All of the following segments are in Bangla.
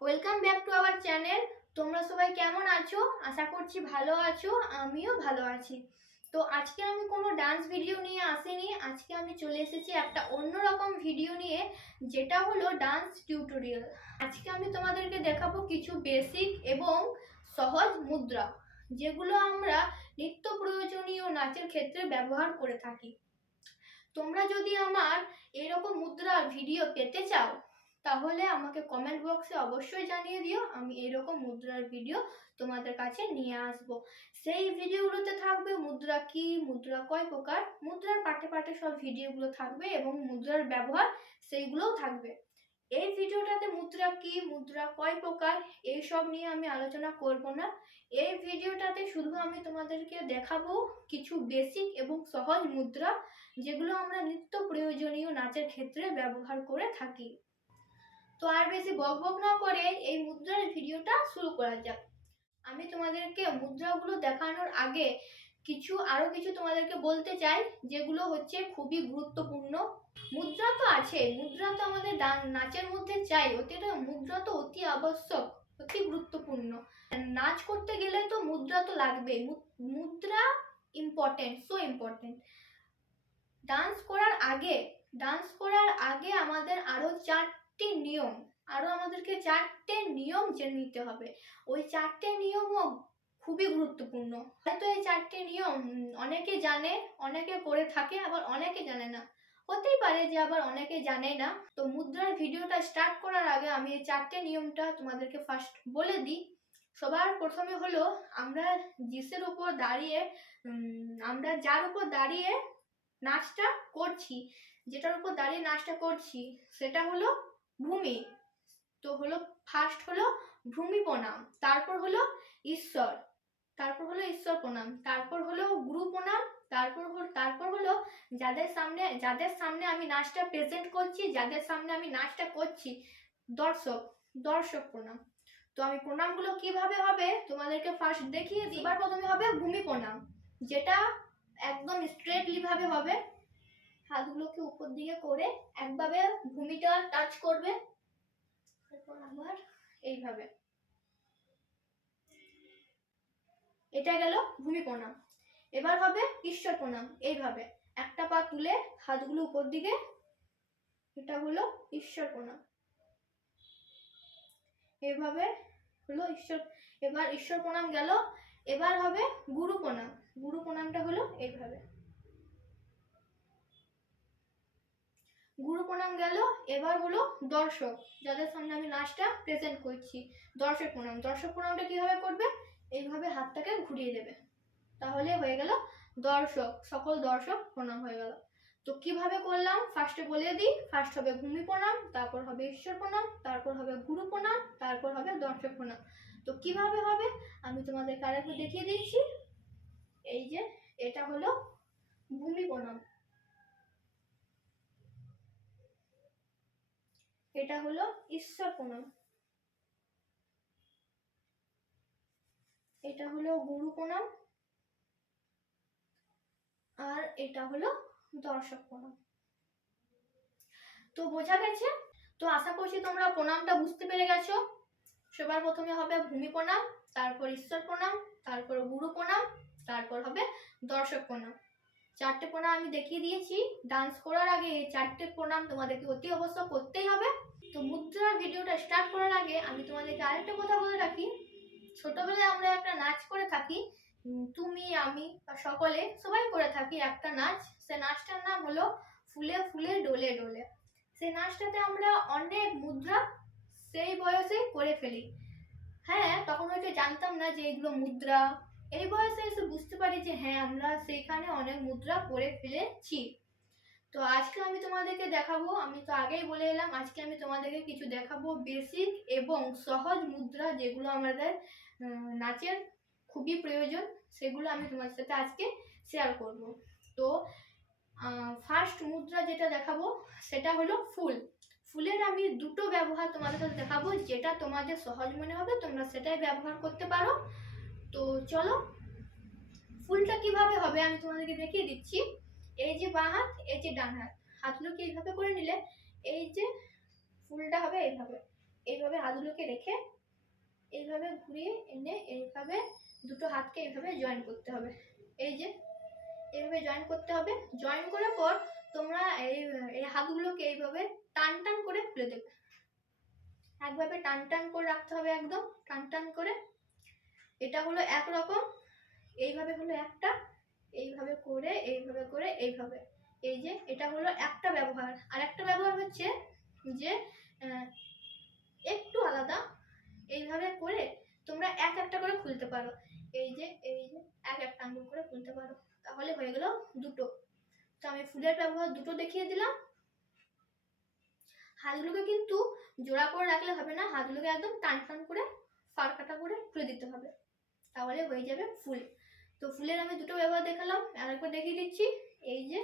Welcome back to our channel তোমরা সবাই কেমন আছো? আশা করছি ভালো আছো, আমিও ভালো আছি। তো আজকে আমি কোনো ডান্স ভিডিও নিয়ে আসিনি, আজকে আমি চলে এসেছি একটা অন্যরকম ভিডিও নিয়ে, যেটা হলো ডান্স টিউটোরিয়াল আজকে আমি তোমাদেরকে দেখাবো কিছু বেসিক এবং সহজ মুদ্রা, যেগুলো আমরা নিত্য প্রয়োজনীয় নাচের ক্ষেত্রে ব্যবহার করে থাকি। তোমরা যদি আমার এরকম মুদ্রার ভিডিও পেতে চাও তাহলে আমাকে কমেন্ট বক্সে অবশ্যই জানিয়ে দিও, আমি এরকম মুদ্রার ভিডিও তোমাদের কাছে নিয়ে আসব। সেই ভিডিওগুলোতে থাকবে মুদ্রা কি, মুদ্রা কয় প্রকার, মুদ্রার পাটে পাটে সব ভিডিওগুলো থাকবে এবং মুদ্রার ব্যবহার সেইগুলোও থাকবে। এই ভিডিওটাতে মুদ্রা কি, মুদ্রা কয় প্রকার এইসব নিয়ে আমি আলোচনা করব না। এই ভিডিওটাতে শুধু আমি তোমাদেরকে দেখাবো কিছু বেসিক এবং সহজ মুদ্রা, যেগুলো আমরা নিত্য প্রয়োজনীয় নাচের ক্ষেত্রে ব্যবহার করে থাকি। তো আর বেশি বক বক না করে এই মুদ্রার ভিডিওটা শুরু করা যাক। আমি তোমাদেরকে মুদ্রাগুলো দেখানোর আগে কিছু, আরও কিছু তোমাদেরকে বলতে চাই, যেগুলো হচ্ছে খুবই গুরুত্বপূর্ণ। মুদ্রা তো আছে, মুদ্রা তো আমাদের নাচের মধ্যে চাই অতি মুদ্রা তো অতি আবশ্যক, অতি গুরুত্বপূর্ণ। নাচ করতে গেলে তো মুদ্রা তো লাগবেই, মু- মুদ্রা ইম্পর্টেন্ট সো ইম্পর্টেন্ট ডান্স করার আগে ডান্স করার আগে আমাদের আরও চারটি নিয়ম, আরও আমাদেরকে চারটে নিয়ম জেনে নিতে হবে। ওই চারটে নিয়মও খুবই গুরুত্বপূর্ণ। হয়তো এই চারটে নিয়ম অনেকে জানে, অনেকে করে থাকে, আবার অনেকে জানে না। হতেই পারে যে আবার অনেকে জানে না। তো মুদ্রার ভিডিওটা স্টার্ট করার আগে আমি এই চারটে নিয়মটা তোমাদেরকে ফার্স্ট বলে দিই। সবার প্রথমে হলো, আমরা জিসের উপর দাঁড়িয়ে আমরা যার উপর দাঁড়িয়ে নাচটা করছি, যেটার উপর দাঁড়িয়ে নাচটা করছি, সেটা হলো ভূমি। তো হলো ফার্স্ট হলো ভূমি প্রণাম, তারপর হলো ঈশ্বর, তারপর হলো ঈশ্বর প্রণাম, তারপর হলো গুরু প্রণাম, তারপর তারপর হলো যাদের সামনে যাদের সামনে আমি নাচটা প্রেজেন্ট করছি, যাদের সামনে আমি নাচটা করছি, দর্শক দর্শক প্রণাম। তো আমি প্রণামগুলো কীভাবে হবে তোমাদেরকে ফার্স্ট দেখিয়ে দিই এবার প্রথমে হবে ভূমি প্রণাম, যেটা একদম স্ট্রেটলি ভাবে হবে। হাতগুলোকে উপর দিকে করে একভাবে ভূমিটা টাচ করবে। তারপর আবার এইভাবে। এটা গেল ভূমি প্রণাম এবার হবে ঈশ্বর প্রণাম এইভাবে। একটা পা তুলে হাতগুলো উপর দিকে, এটা হলো ঈশ্বর প্রণাম এইভাবে হলো ঈশ্বর, এবার ঈশ্বর প্রণাম গেল, এবার হবে গুরু প্রণাম গুরু প্রণামটা হলো এইভাবে। গুরু প্রণাম গেল, এবার হলো দর্শক, যাদের সামনে আমি নাচটা প্রেজেন্ট করছি। দর্শক প্রণাম, দর্শক প্রণামটা কীভাবে করবে? এইভাবে হাতটাকে ঘুরিয়ে দেবে। তাহলে হয়ে গেল দর্শক, সকল দর্শক প্রণাম হয়ে গেল। তো কীভাবে করলাম? ফার্স্টে বলে দিই ফার্স্ট হবে ভূমি প্রণাম, তারপর হবে ঈশ্বর প্রণাম, তারপর হবে গুরু প্রণাম, তারপর হবে দর্শক প্রণাম। তো কীভাবে হবে? আমি তোমাদেরকে আরেকটু দেখিয়ে দিচ্ছি। এই যে, এটা হলো ভূমি প্রণাম। এটা হলো ঈশ্বর প্রণাম। এটা হলো গুরু প্রণাম। আর এটা হলো দর্শক প্রণাম। তো বোঝা গেছে? তো আশা করছি তোমরা প্রণামটা বুঝতে পেরে গেছো। সবার প্রথমে হবে ভূমি প্রণাম, তারপর ঈশ্বর প্রণাম, তারপর গুরু প্রণাম, তারপর হবে দর্শক প্রণাম। চারটে প্রণাম আমি দেখিয়ে দিয়েছি। ডান্স করার আগে এই চারটে প্রণাম তোমাদেরকে অতি অবশ্য করতেই হবে। তো মুদ্রার ভিডিওটা স্টার্ট করার আগে আমি তোমাদেরকে আরেকটা কথা বলে রাখি। ছোটবেলায় আমরা একটা নাচ করে থাকি। তুমি, আমি বা সকলে সবাই করে থাকি একটা নাচ। সে নাচটার নাম হলো ফুলে ফুলে ডোলে ডোলে। সেই নাচটাতে আমরা অনেক মুদ্রা সেই বয়সে করে ফেলি। হ্যাঁ তখন হয়তো জানতাম না যে এগুলো মুদ্রা এই বয়সে এসে বুঝতে পারি যে হ্যাঁ আমরা সেইখানে অনেক মুদ্রা করে ফেলেছি। তো আজকে আমি তোমাদেরকে দেখাবো, আমি তো আগেই বলে এলাম, আজকে আমি তোমাদেরকে কিছু দেখাবো বেসিক এবং সহজ মুদ্রা যেগুলো আমাদের নাচের খুবই প্রয়োজন, সেগুলো আমি তোমার সাথে আজকে শেয়ার করব। তো ফার্স্ট মুদ্রা যেটা দেখাবো, সেটা হলো ফুল। ফুলের আমি দুটো ব্যবহার তোমাদের সাথে দেখাবো, যেটা তোমাদের সহজ মনে হবে, তোমরা সেটাই ব্যবহার করতে পারো। তো চলো, ফুলটা কীভাবে হবে আমি তোমাদেরকে দেখিয়ে দিচ্ছি। এই যে বাঁ হাত, এই যে ডান হাত। হাতগুলোকে এইভাবে করে নিলে এই যে ফুলটা হবে এইভাবে। এইভাবে হাতগুলোকে রেখে এইভাবে ঘুরিয়ে এনে এইভাবে দুটো হাতকে এইভাবে জয়েন করতে হবে। এই যে এইভাবে জয়েন করতে হবে। জয়েন করার পর তোমরা এই এই হাতগুলোকে এইভাবে টান টান করে খুলে দেবে। একভাবে টান টান করে রাখতে হবে একদম, টান টান করে এটা হলো একরকম এইভাবে হলো একটা, এইভাবে করে এইভাবে করে, এইভাবে। এই যে, এটা হলো একটা ব্যবহার। আর একটা ব্যবহার হচ্ছে যে একটু আলাদা, এইভাবে করে তোমরা এক একটা করে খুলতে পারো। এই যে এই যে, এক একটা আঙুল করে খুলতে পারো। তাহলে হয়ে গেল দুটো। তো আমি ফুলের ব্যবহার দুটো দেখিয়ে দিলাম। হাতগুলোকে কিন্তু জোড়া করে রাখলে হবে না। হাতগুলোকে একদম টান টান করে ফার কাটা করে খুলে দিতে হবে। তাহলে হয়ে যাবে ফুল। তো ফুলের আমি দুটো ব্যবহার দেখালাম, আরেকবার দেখিয়ে দিচ্ছি। এই যে,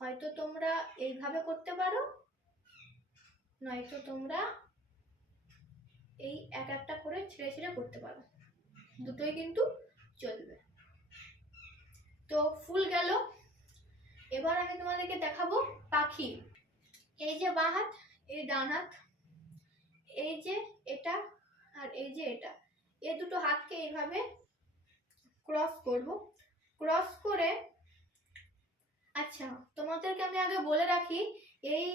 হয়তো তোমরা এইভাবে করতে পারো, নয়তো তোমরা এই এক একটা করে ছেড়ে ছেড়ে করতে পারো। দুটোই কিন্তু চলবে। তো ফুল গেল। এবার আমি তোমাদেরকে দেখাবো পাখি। এই যে বাঁ হাত, এই ডান হাত, এই যে এটা আর এই যে এটা। এই দুটো হাতকে এইভাবে ক্রস করব। ক্রস করে আচ্ছা তোমাদেরকে আমি আগে বলে রাখি, এই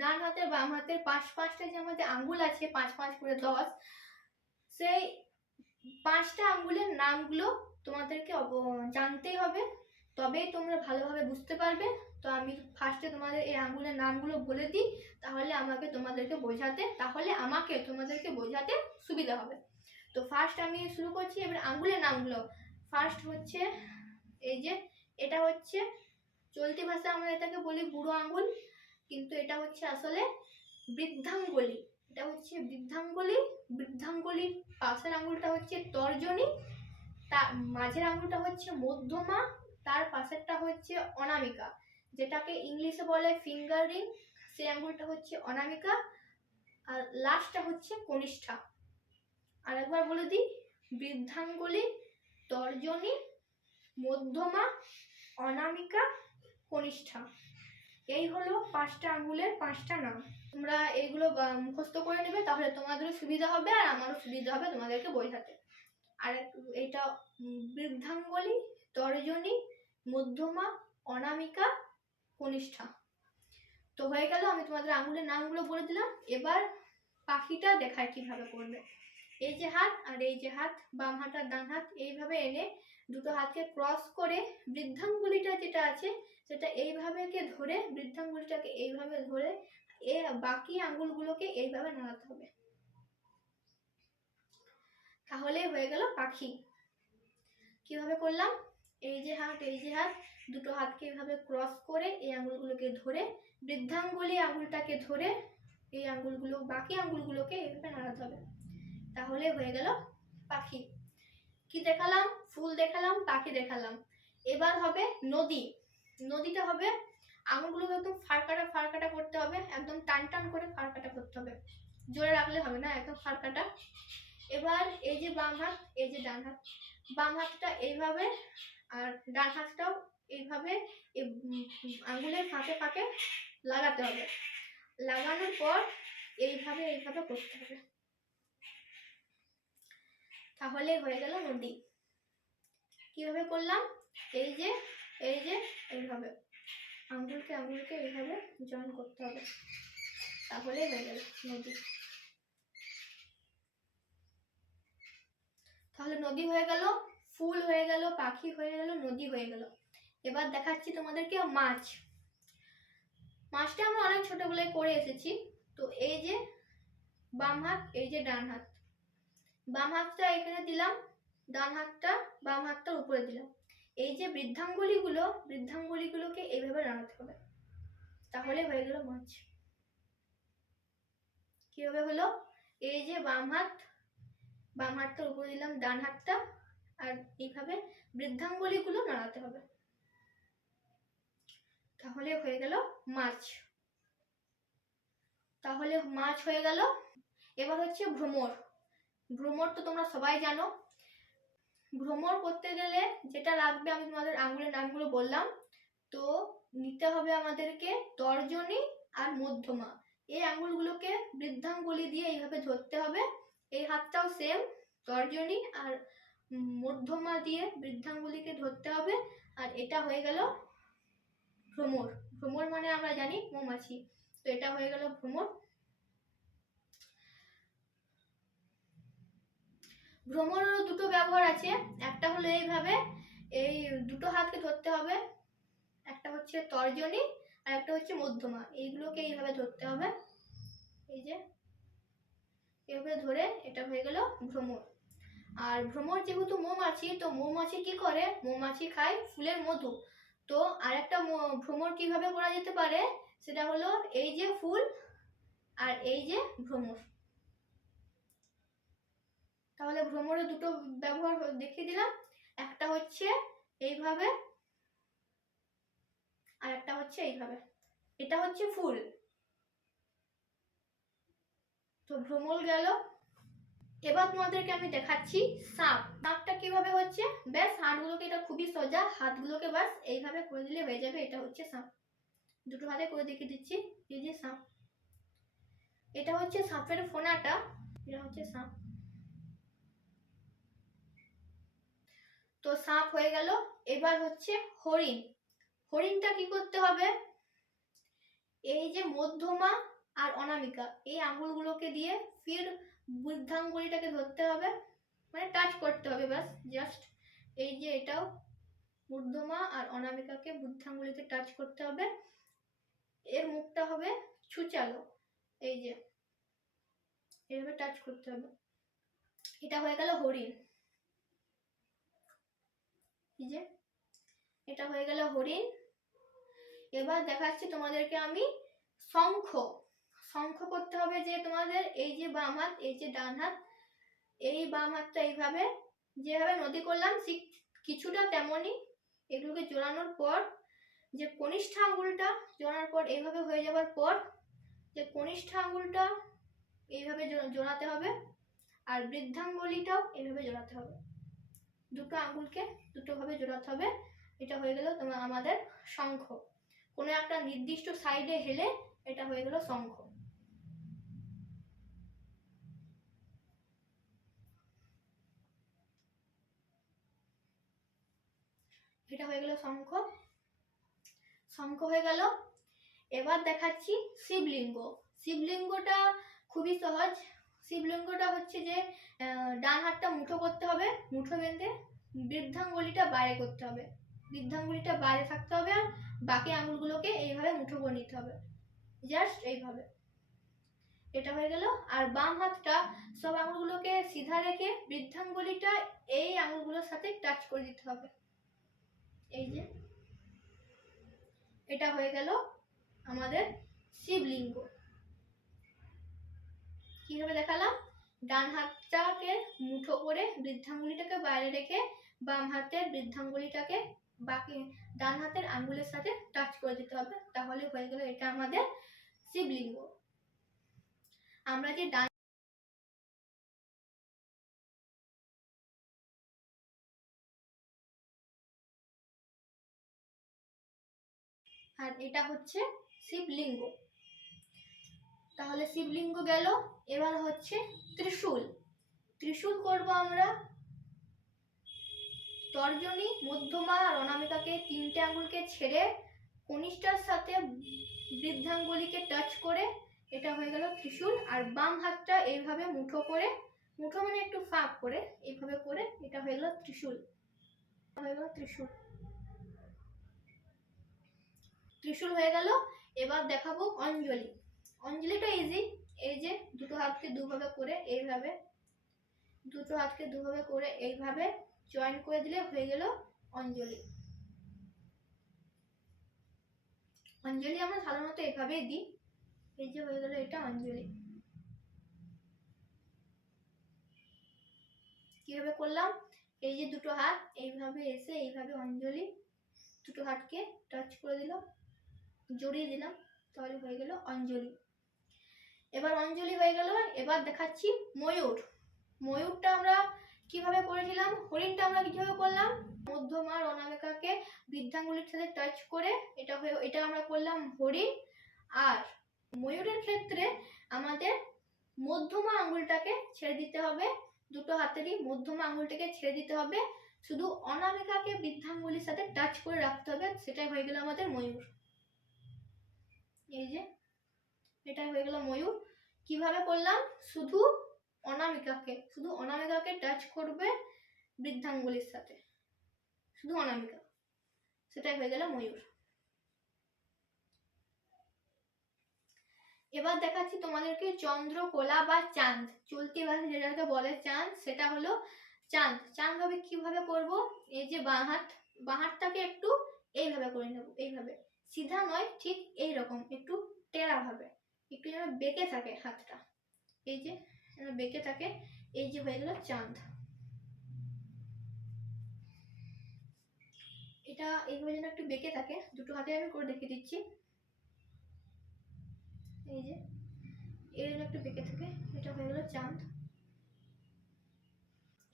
ডান হাতের বাম হাতের পাঁচ পাঁচটা যে আমাদের আঙ্গুল আছে, পাঁচ পাঁচ করে দশ, সেই পাঁচটা আঙ্গুলের নামগুলো তোমাদেরকে জানতেই হবে। তবেই তোমরা ভালোভাবে বুঝতে পারবে। তো আমি ফার্স্টে তোমাদের এই আঙ্গুলের নামগুলো বলে দিই, তাহলে আমাকে তোমাদেরকে বোঝাতে, তাহলে আমাকে তোমাদেরকে বোঝাতে সুবিধা হবে। তো ফার্স্ট আমি শুরু করছি, এবার আঙ্গুলের নামগুলো। ফার্স্ট হচ্ছে, এই যে, এটা হচ্ছে, চলতি ভাষায় আমরা এটাকে বলি বুড়ো আঙ্গুল, কিন্তু এটা হচ্ছে আসলে বৃদ্ধাঙ্গুলি। এটা হচ্ছে বৃদ্ধাঙ্গুলি বৃদ্ধাঙ্গুলির পাশের আঙ্গুলটা হচ্ছে তর্জনী তা মাঝের আঙ্গুলটা হচ্ছে মধ্যমা, তার পাশেরটা হচ্ছে অনামিকা। যেটাকে ইংলিশে বলে ফিঙ্গার রিং সেই আঙ্গুলটা হচ্ছে অনামিকা, আর লাস্টটা হচ্ছে কনিষ্ঠা। আর একবার বলে দিই, বৃদ্ধাঙ্গুলি, তর্জনী, মধ্যমা, অনামিকা, কনিষ্ঠা। এই হলো পাঁচটা আঙ্গুলের পাঁচটা নাম। তোমরা এইগুলো বা- মুখস্থ করে নেবে, তাহলে তোমাদেরও সুবিধা হবে আর আমারও সুবিধা হবে তোমাদেরকে বোঝাতে। আর এটা বৃদ্ধাঙ্গুলি, তর্জনী, মধ্যমা, অনামিকা, কনিষ্ঠা। তো হয়ে গেল, আমি তোমাদের আঙ্গুলের নামগুলো বলে দিলাম। এবার পাখিটা দেখায় কীভাবে করবে। এই যে হাত আর এই যে হাত, বাম হাত আর ডান হাত, এইভাবে এনে দুটো হাতকে ক্রস করে বৃদ্ধাঙ্গুলিটা যেটা আছে, সেটা এইভাবে কে ধরে, বৃদ্ধাঙ্গুলিটাকে এইভাবে ধরে এ বাকি আঙ্গুলগুলোকে এইভাবে নাড়াতে হবে। তাহলে হয়ে গেল পাখি। কীভাবে করলাম? এই যে হাত, এই যে হাত, দুটো হাতকে এইভাবে ক্রস করে এই আঙ্গুলগুলোকে ধরে, বৃদ্ধাঙ্গুলি আঙ্গুলটাকে ধরে, এই আঙ্গুলগুলো, বাকি আঙ্গুলগুলোকে এইভাবে নাড়াতে হবে। তাহলে হয়ে গেল পাখি। কি দেখালাম? ফুল দেখালাম, পাখি দেখালাম। এবার হবে নদী। নদীটা হবে আঙুলগুলোকে একদম ফাড়কাটা ফাড়কাটা করতে হবে, একদম টান টান করে ফাড়কাটা করতে হবে। জোরে রাখলে হবে না, একদম ফাড়কাটা। এবার এই যে বাম হাত, এই যে ডান হাত। বাম হাতটা এইভাবে আর ডান হাতটাও এইভাবে এই আঙুলের ফাঁকে ফাঁকে লাগাতে হবে। লাগানোর পর এইভাবে এইভাবে করতে হবে। তাহলে হয়ে গেল নদী। কীভাবে করলাম? এই যে এই যে, এইভাবে। আঙ্গুলকে আঙ্গুলকে এইভাবে জয়েন করতে হবে। তাহলে হয়ে গেল নদী। তাহলে নদী হয়ে গেল, ফুল হয়ে গেল, পাখি হয়ে গেল, নদী হয়ে গেল। এবার দেখাচ্ছি তোমাদেরকে মাছ। মাছটা আমরা অনেক ছোটবেলায় করে এসেছি। তো এই যে বাম হাত, এই যে ডান হাত। বাম হাতটা এখানে দিলাম, ডান হাতটা বাম হাতটার উপরে দিলাম। এই যে বৃদ্ধাঙ্গুলিগুলো, বৃদ্ধাঙ্গুলিগুলোকে এইভাবে নাড়াতে হবে। তাহলে হয়ে গেল মাছ। কীভাবে হলো? এই যে বাম হাত, বাম হাতটার উপরে দিলাম, ডান হাতটা, আর এইভাবে বৃদ্ধাঙ্গুলিগুলো নাড়াতে হবে। তাহলে হয়ে গেল মাছ। তাহলে মাছ হয়ে গেল। এবার হচ্ছে ভ্রমর। ভ্রমর তো তোমরা সবাই জানো। ভ্রমর করতে গেলে যেটা লাগবে, আমি তোমাদের আঙ্গুলের নামগুলো বললাম। তো নিতে হবে আমাদেরকে তর্জনী আর মধ্যমা। এই আঙুলগুলোকে বৃদ্ধাঙ্গুলি দিয়ে এইভাবে ধরতে হবে। এই হাতটাও সেম তর্জনী আর মধ্যমা দিয়ে বৃদ্ধাঙ্গুলিকে ধরতে হবে। আর এটা হয়ে গেল ভ্রমর। ভ্রমর মানে আমরা জানি মৌমাছি। তো এটা হয়ে গেল ভ্রমর। ভ্রমরেরও দুটো ব্যবহার আছে। একটা হলো এইভাবে, এই দুটো হাতকে ধরতে হবে। একটা হচ্ছে তর্জনী আর একটা হচ্ছে মধ্যমা। এইগুলোকে এইভাবে ধরতে হবে। এই যে, এইভাবে ধরে এটা হয়ে গেল ভ্রমর আর ভ্রমর যেহেতু মৌমাছি, তো মৌমাছি কি করে? মৌমাছি খায় ফুলের মধু। তো আরেকটা ম- ভ্রমর কীভাবে করা যেতে পারে? সেটা হলো এই যে ফুল আর এই যে ভ্রমর তাহলে ভ্রমরের দুটো ব্যবহার দেখিয়ে দিলাম। একটা হচ্ছে এইভাবে আর একটা হচ্ছে এইভাবে। এটা হচ্ছে ফুল। তো ভ্রমর গেল। এবার তোমাদেরকে আমি দেখাচ্ছি সাপ। সাপটা কীভাবে হচ্ছে? ব্যাস হাতগুলোকে এটা খুবই সোজা। হাতগুলোকে ব্যাস এইভাবে করে দিলে হয়ে যাবে। এটা হচ্ছে সাপ। দুটো হাতে করে দেখিয়ে দিচ্ছি। এই যে সাপ। এটা হচ্ছে সাপের ফোনাটা। এটা হচ্ছে সাপ। তো সাপ হয়ে গেল। এবার হচ্ছে হরিণ। হরিণটা কি করতে হবে? এই যে মধ্যমা আর অনামিকা, এই আঙুলগুলোকে দিয়ে ফির বৃদ্ধাঙ্গুলিটাকে ধরতে হবে। মানে টাচ করতে হবে ব্যাস জাস্ট এই যে এটাও মধ্যমা আর অনামিকাকে বৃদ্ধাঙ্গুলিতে টাচ করতে হবে। এর মুখটা হবে ছুচালো এই যে এইভাবে টাচ করতে হবে। এটা হয়ে গেল হরিণ। যে, এটা হয়ে গেল হরিণ। এবার দেখাচ্ছি তোমাদেরকে আমি শঙ্খ। শঙ্খ করতে হবে যে তোমাদের এই যে বাম হাত, এই যে ডান হাত, এই বাম হাতটা এইভাবে, যেভাবে নদী করলাম কিছুটা তেমনই এগুলোকে জোড়ানোর পর, যে কনিষ্ঠ আঙ্গুলটা জোড়ানোর পর এইভাবে হয়ে যাওয়ার পর, যে কনিষ্ঠ আঙ্গুলটা এইভাবে জোড়াতে হবে, আর বৃদ্ধাঙ্গুলিটাও এইভাবে জোড়াতে হবে। দুটো আঙ্গুলকে দুটোভাবে জোড়াতে হবে। এটা হয়ে গেল তোমার আমাদের শঙ্খ। কোনো একটা নির্দিষ্ট সাইডে হেলে এটা হয়ে গেল শঙ্খ। এটা হয়ে গেল শঙ্খ। শঙ্খ হয়ে গেল। এবার দেখাচ্ছি শিবলিঙ্গ। শিবলিঙ্গটা খুবই সহজ। শিবলিঙ্গটা হচ্ছে যে ডান হাতটা মুঠো করতে হবে, মুঠো বেঁধে বৃদ্ধাঙ্গুলিটা বাইরে করতে হবে। বৃদ্ধাঙ্গুলিটা বাইরে থাকতে হবে আর বাকি আঙুলগুলোকে এইভাবে মুঠো করে নিতে হবে। জাস্ট এইভাবে। এটা হয়ে গেল। আর বাম হাতটা সব আঙুলগুলোকে সিধা রেখে বৃদ্ধাঙ্গুলিটা এই আঙুলগুলোর সাথে টাচ করে দিতে হবে। এই যে, এটা হয়ে গেল আমাদের শিবলিঙ্গ। কীভাবে দেখালাম? ডান হাতটাকে মুঠো করে বৃদ্ধাঙ্গুলিটাকে বাইরে রেখে বাম হাতের বৃদ্ধাঙ্গুলিটাকে বাকি ডান হাতের আঙ্গুলের সাথে টাচ করে দিতে হবে। তাহলে হয়ে গেল এটা আমাদের শিবলিঙ্গ। আমরা যে ডান আর এটা হচ্ছে শিবলিঙ্গ। তাহলে শিবলিঙ্গ গেল, এবার হচ্ছে ত্রিশূল। ত্রিশূল করব আমরা তর্জনী, মধ্যমা আর অনামিকাকে তিনটে আঙ্গুলকে ছেড়ে কনিষ্ঠার সাথে বৃদ্ধাঙ্গুলিকে টাচ করে এটা হয়ে গেল ত্রিশূল। আর বাম হাতটা এইভাবে মুঠো করে, মুঠো মানে একটু ফাঁক করে, এইভাবে করে এটা হয়ে গেল ত্রিশূল। হয়ে গেল ত্রিশূল। ত্রিশূল হয়ে গেল, এবার দেখাবো অঞ্জলি। অঞ্জলিটা ইজি এই যে দুটো হাতকে দুভাবে করে এইভাবে, দুটো হাতকে দুভাবে করে এইভাবে জয়েন করে দিলে হয়ে গেল অঞ্জলি। অঞ্জলি আমরা সাধারণত এভাবেই দিই। এই যে হয়ে গেল এটা অঞ্জলি। কীভাবে করলাম? এই যে দুটো হাত, এইভাবে এসে এইভাবে অঞ্জলি দুটো হাতকে টাচ করে দিলাম, জড়িয়ে দিলাম, তাহলে হয়ে গেল অঞ্জলি। এবার অঞ্জলি হয়ে গেল, এবার দেখাচ্ছি ময়ূর। ময়ূরটা আমরা কীভাবে করেছিলাম, হরিণটা আমরা কীভাবে করলাম? মধ্যমা আর অনামিকাকে বৃদ্ধাঙ্গুলির সাথে টাচ করে এটা হয়ে, এটা আমরা করলাম হরিণ। আর ময়ূরের ক্ষেত্রে আমাদের মধ্যমা আঙুলটাকে ছেড়ে দিতে হবে, দুটো হাতেরই মধ্যমা আঙুলটাকে ছেড়ে দিতে হবে। শুধু অনামিকাকে বৃদ্ধাঙ্গুলির সাথে টাচ করে রাখতে হবে, সেটাই হয়ে গেল আমাদের ময়ূর। এই যে এটাই হয়ে গেল ময়ূর। কীভাবে করলাম? শুধু অনামিকাকে শুধু অনামিকাকে টাচ করবে বৃদ্ধাঙ্গুলির সাথে। শুধু অনামিকা। সেটাই হয়ে গেল ময়ূর। এবার দেখাচ্ছি তোমাদেরকে চন্দ্রকোলা বা চাঁদ। চলতি ভাষা যেটাকে বলে চাঁদ, সেটা হলো চাঁদ। চাঁদ ভাবে কীভাবে করব? এই যে বাঁ হাত বাঁ হাতটাকে একটু এইভাবে করে নেব, এইভাবে। সিধা নয়, ঠিক এই রকম একটু টেরা ভাবে। একটু যেন বেঁকে থাকে হাতটা। এই যে, যেন বেঁকে থাকে, এই যে হয়ে গেল চাঁদ। এটা এইভাবে যেন একটু বেঁকে থাকে, দুটো হাতে আমি করে দেখিয়ে দিচ্ছি। এই যে এর জন্য একটু বেঁকে থাকে, এটা হয়ে গেল চাঁদ।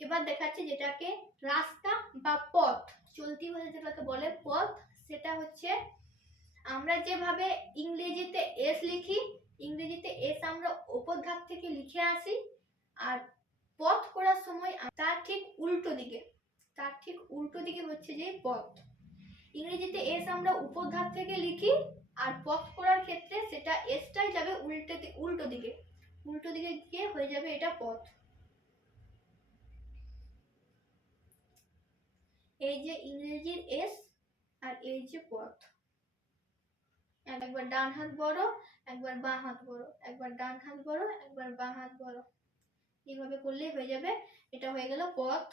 এবার দেখাচ্ছি যেটাকে রাস্তা বা পথ, চলতি ভাষা যেটাকে বলে পথ, সেটা হচ্ছে আমরা যেভাবে ইংরেজিতে এস লিখি ইংরেজিতে এস আমরা ওপর ধাপ থেকে লিখে আসি, আর পথ করার সময় তার ঠিক উল্টো দিকে, তার ঠিক উল্টো দিকে হচ্ছে যে পথ। ইংরেজিতে এস আমরা উপর ধাপ থেকে লিখি, আর পথ করার ক্ষেত্রে সেটা এসটাই যাবে উল্টো উল্টো দিকে। উল্টো দিকে গিয়ে হয়ে যাবে এটা পথ। এই যে ইংরেজির এস আর এই যে পথ। একবার ডান হাত বড়, একবার বাঁ হাত বড়। একবার ডান হাত বড়, একবার বাঁ হাত বড়। এইভাবে করলেই হয়ে যাবে। এটা হয়ে গেল পথ।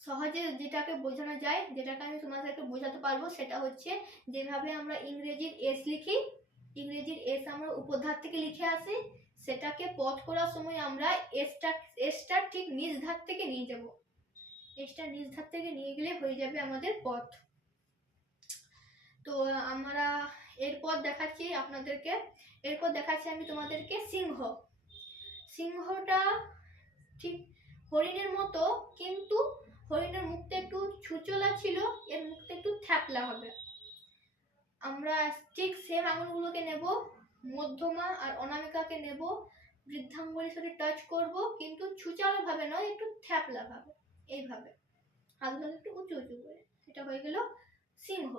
সহজে যেটাকে বোঝানো যায়, যেটাকে আমি তোমাদেরকে বোঝাতে পারব, সেটা হচ্ছে যেভাবে আমরা ইংরেজির এস লিখি, ইংরেজির এস আমরা উপধার থেকে লিখে আসি, সেটাকে পথ করার সময় আমরা এসটা এসটা ঠিক নিজ ধার থেকে নিয়ে যাব। এসটা নিজ ধার থেকে নিয়ে গেলে হয়ে যাবে আমাদের পথ। তো আমরা এরপর দেখাচ্ছি আপনাদেরকে। এরপর দেখাচ্ছি আমি তোমাদেরকে সিংহ। সিংহটা ঠিক হরিণের মতো, কিন্তু হরিণের মুখটা একটু ছুচলা ছিল, এর মুখটা একটু থ্যাপলা হবে। আমরা ঠিক সেম আঙুলগুলোকে নেব, মধ্যমা আর অনামিকাকে নেব, বৃদ্ধাঙ্গুলির সাথে টাচ করব, কিন্তু ছুচালো ভাবে নয়, একটু থ্যাপলা ভাবে এইভাবে। হাতগুলো একটু উঁচু উঁচু করে। এটা হয়ে গেল সিংহ।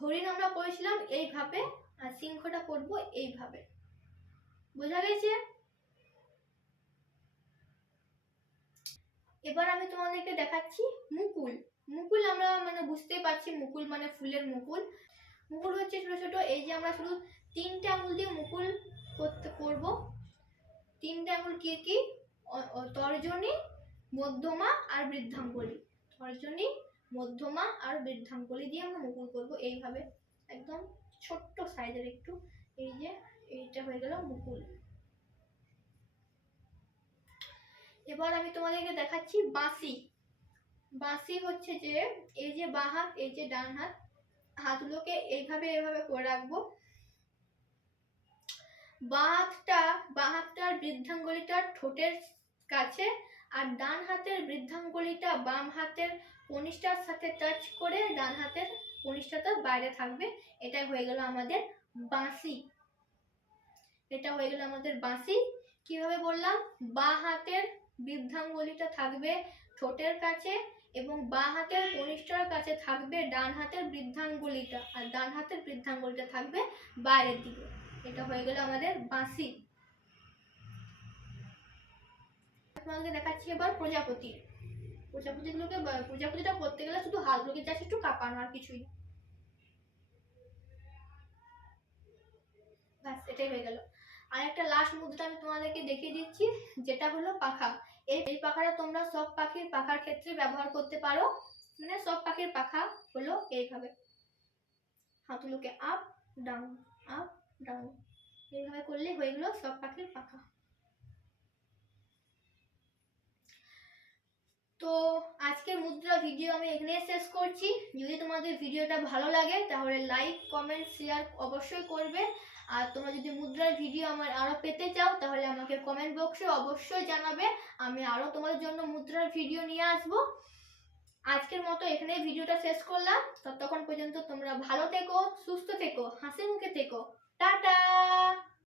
হরিণ আমরা করেছিলাম এইভাবে, আর সিংহটা করব এইভাবে। বোঝা গেছে? এবার আমি তোমাদেরকে দেখাচ্ছি মুকুল। মুকুল আমরা মানে বুঝতেই পারছি, মুকুল মানে ফুলের মুকুল। মুকুল হচ্ছে ছোট ছোট, এই যে আমরা শুধু তিনটে আঙুল দিয়ে মুকুল করতে করব। তিনটে আঙুল কি কি? তর্জনী মধ্যমা আর বৃদ্ধাঙ্গুলি। তর্জনী মধ্যমা আর বৃদ্ধাঙ্গুলি দিয়ে আমরা মুকুল করব। এইভাবে একদম ছোট্ট সাইজের একটু এই যে এইটা হয়ে গেল মুকুল। এবার আমি তোমাদেরকে দেখাচ্ছি বাঁশি। বাঁশি হচ্ছে যে এই যে বাঁ হাত, এই যে ডান হাত, হাতগুলোকে এইভাবে এইভাবে করে রাখব। বাঁ হাতটা, বাঁ হাতটার বৃদ্ধাঙ্গুলিটার ঠোঁটের কাছে আর ডান হাতের বৃদ্ধাঙ্গুলিটা বাম হাতের কনিষ্ঠার সাথে টাচ করে ডান হাতের কনিষ্ঠাটা বাইরে থাকবে। এটাই হয়ে গেল আমাদের বাঁশি। এটা হয়ে গেল আমাদের বাঁশি। কীভাবে বললাম? বাঁ হাতের বৃদ্ধাঙ্গুলিটা থাকবে ঠোঁটের কাছে এবং বাঁ হাতের কনিষ্ঠার কাছে থাকবে ডান হাতের বৃদ্ধাঙ্গুলিটা। আর ডান হাতের বৃদ্ধাঙ্গুলিটা থাকবে বাইরের দিকে। এটা হয়ে গেল আমাদের বাঁশি। তোমাকে দেখাচ্ছি এবার প্রজাপতি। প্রজাপতিগুলোকে প্রজাপতিটা করতে গেলে শুধু হাতগুলোকে জাস্ট একটু কাঁপানো আর কিছুই ব্যাস, এটাই হয়ে গেল। আর একটা লাস্ট মুদ্রা আমি তোমাদেরকে দেখিয়ে দিচ্ছি, যেটা হলো পাখা। এই এই পাখাটা তোমরা সব পাখির পাখার ক্ষেত্রে ব্যবহার করতে পারো। মানে সব পাখির পাখা হলো এইভাবে। হাতগুলোকে আপ ডাউন আপ ডাউন এইভাবে করলে হয়ে গেলো সব পাখির পাখা। তো আজকের মুদ্রা ভিডিও আমি এখানে শেষ করছি। যদি তোমাদের ভিডিওটা ভালো লাগে, তাহলে লাইক কমেন্ট শেয়ার অবশ্যই করবে। আর তোমরা যদি মুদ্রার ভিডিও আমার আরও পেতে চাও, তাহলে আমাকে কমেন্ট বক্সে অবশ্যই জানাবে। আমি আরও তোমাদের জন্য মুদ্রার ভিডিও নিয়ে আসব। আজকের মতো এখানে ভিডিওটা শেষ করলাম। ততক্ষণ পর্যন্ত তোমরা ভালো থেকো, সুস্থ থেকো, হাসি মুখে থেকো। টাটা!